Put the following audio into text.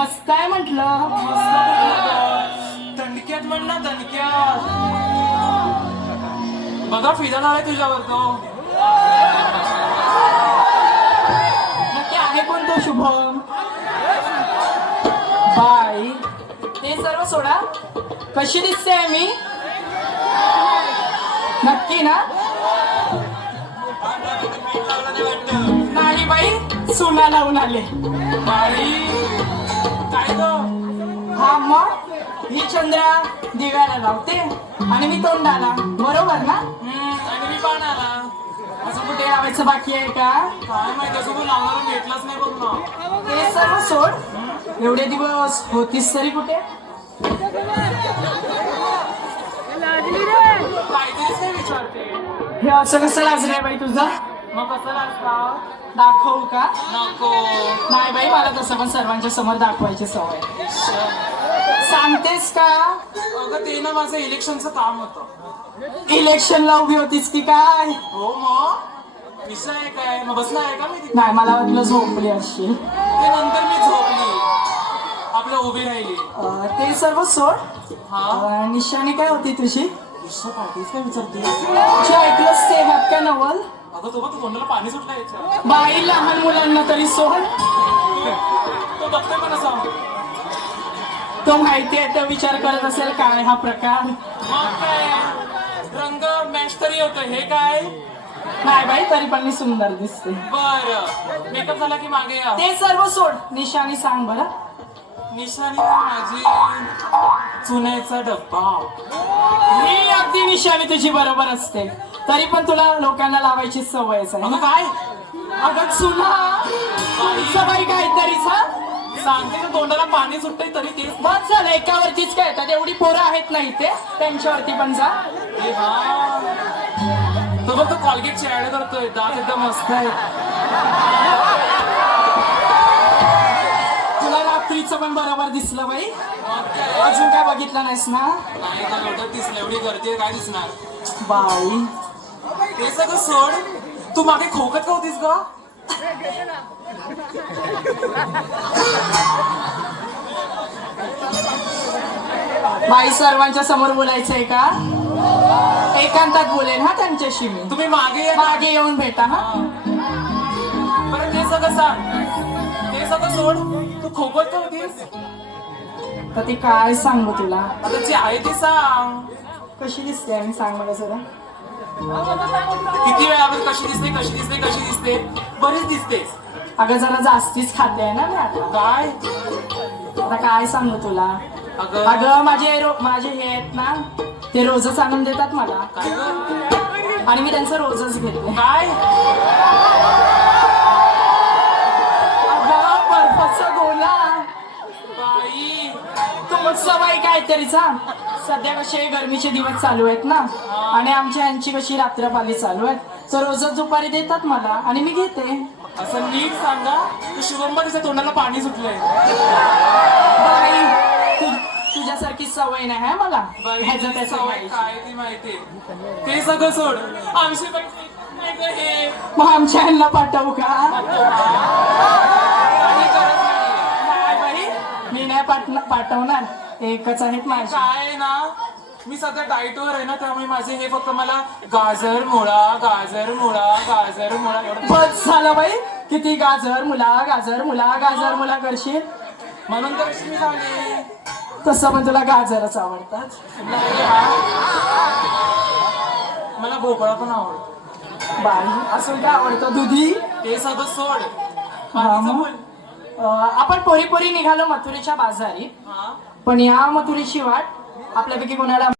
मस्त आहे म्हटलं. दणक्यात म्हण ना, दणक्यात. बघा फिदा आलाय तुझ्यावर तो. नक्की आहे कोण तो शुभम? बाई ते सर्व सोडा, कशी दिसते मी? नक्की ना? नाही बाई, सुना लावून आले. बाई काय ग? हा मग ही चंद्रा दिव्याला लावते आणि मी तोंडाला, बरोबर ना? आणि मी पाण्याला. असं कुठे लावायचं बाकी आहे का? काय माहिती, असं तू लावणारा भेटलाच नाही बघ ना. ते सर्व सोड, एवढे दिवस होतीस तरी कुठे? काहीतरीच काय विचारते. हे असं कसं लाजलंय बाई तुझं? मग कसं लागता? दाखवू का? नको. नाही बाई, मला तसं पण सर्वांच्या समोर दाखवायची सवय. सांगतेस का? अगं ते ना माझं इलेक्शनचं काम होतं. इलेक्शनला उभी होतीस की काय? हो मग विषय आहे काय? मग बसला आहे का मी तिथे? नाही, मला वाटलं झोपली असशील. ते नंतर मी झोपली, आपलं उभी राहिली. ते सर्व सोड. हा निशाणी काय होती तुझी? विषय पाठीच काय विचारते? तुझी ऐकलंस ते हक्का नवल? अगं तो बघ, तोंडाला पाणी सुटलं याच्या. बाई लहान मुलांना तरी सोड. तो बघतोय पण असा. तो माहितीये तो विचार करत असेल काय हा प्रकार. मग काय रंग मॅच तरी होतं, हे काय? नाही बाई, तरी पण मी सुंदर दिसते. बर मेकअप झाला की मागे या. ते सर्व सोड, निशाणी सांग बरं. निशाणी माझी चुन्याचा डब्बा. ही अगदी निशाणी तुझी बरोबर असते, तरी पण तुला लोकांना लावायची सवयच आहे. अगं काय अगं चुना सवय काहीतरीच. हा सांगते का, तोंडाला पाणी सुटतंय तरी तेच. बस झालं, एकावरतीच काय येतात, एवढी पोरं आहेत नाही ते त्यांच्यावरती पण जा. हे हा तो बघ, तो कॉलगेटची ऍड करतोय, दात एकदम मस्त आहे. तुला रात्रीचं पण बरोबर दिसलं बाई. मग काय? अजून काय बघितलं नाहीस ना? नाही तर एवढं दिसलं, एवढी गर्दी आहे, काय दिसणार? बाई ते सगळं सोड, तू मागे खोकत का होतीस ग? बाई सर्वांच्या समोर बोलायचंय का? एकांतात बोलेन हा त्यांच्याशी मी. तुम्ही मागे या ना. मागे येऊन भेटा हा. बरं ते सगळं सांग, ते सगळं सोड, तू खोकत का होतीस? तर ती काय सांगू तुला? आता जे आहे ते सांग. कशी दिसते आणि सांग मला जरा. किती वेळा आपण कशी दिसते, कशी दिसते, कशी दिसते? बरीच दिसतेस. अगं जरा जास्तीच खाते आहे ना मी आता. काय? आता काय सांगू तुला? अगं अगं माझे हे आहेत ना, ते रोजच आणून देतात मला काय ग? आणि मी त्यांचं रोजच घेते. काय? अगं बर्फाचा गोला. बाई तो सवय काहीतरीचा. सध्या कसे गरमीचे दिवस चालू आहेत ना, आणि आमच्या यांची कशी रात्रपाली चालू आहेत, तर रोजच दुपारी देतात मला आणि मी घेते. असं नीट सांगा, तर शुभम तिच्या तोंडाला पाणी सुटलंय. बाई तुझ्यासारखी सवय नाही आहे मला. बाई ह्याचं तुझी त्याचं सवय माहिती. काय ती माहिती. ते सगळं सोड, आमची बाई नाही ग हे. मग आमच्या यांना पाठवू का? काही गरज नाही. नाही बाई, मी नाही पाठवणार. एकच आहेत माझे. काय ना, मी सध्या डाएटवर आहे ना, त्यामुळे माझे हे फक्त मला गाजर मुळा, गाजर मुळा, गाजर मुळा एवढं. बस झालं बाई, किती गाजर मुला गाजर मुला गाजर मुला करशील. म्हणून तर मी झाली. तसं पण तुला गाजरच आवडतात. नाही हा. मला भोपळा पण आवडतो. बाई असून काय आवडतं? दुधी. ते सगळं सोड, हा बाकीचं मग. बोल. आपण पोरी पोरी निघालो मथुरेच्या बाजारी, हा पण या मथुरेची वाट आपल्यापैकी कोणाला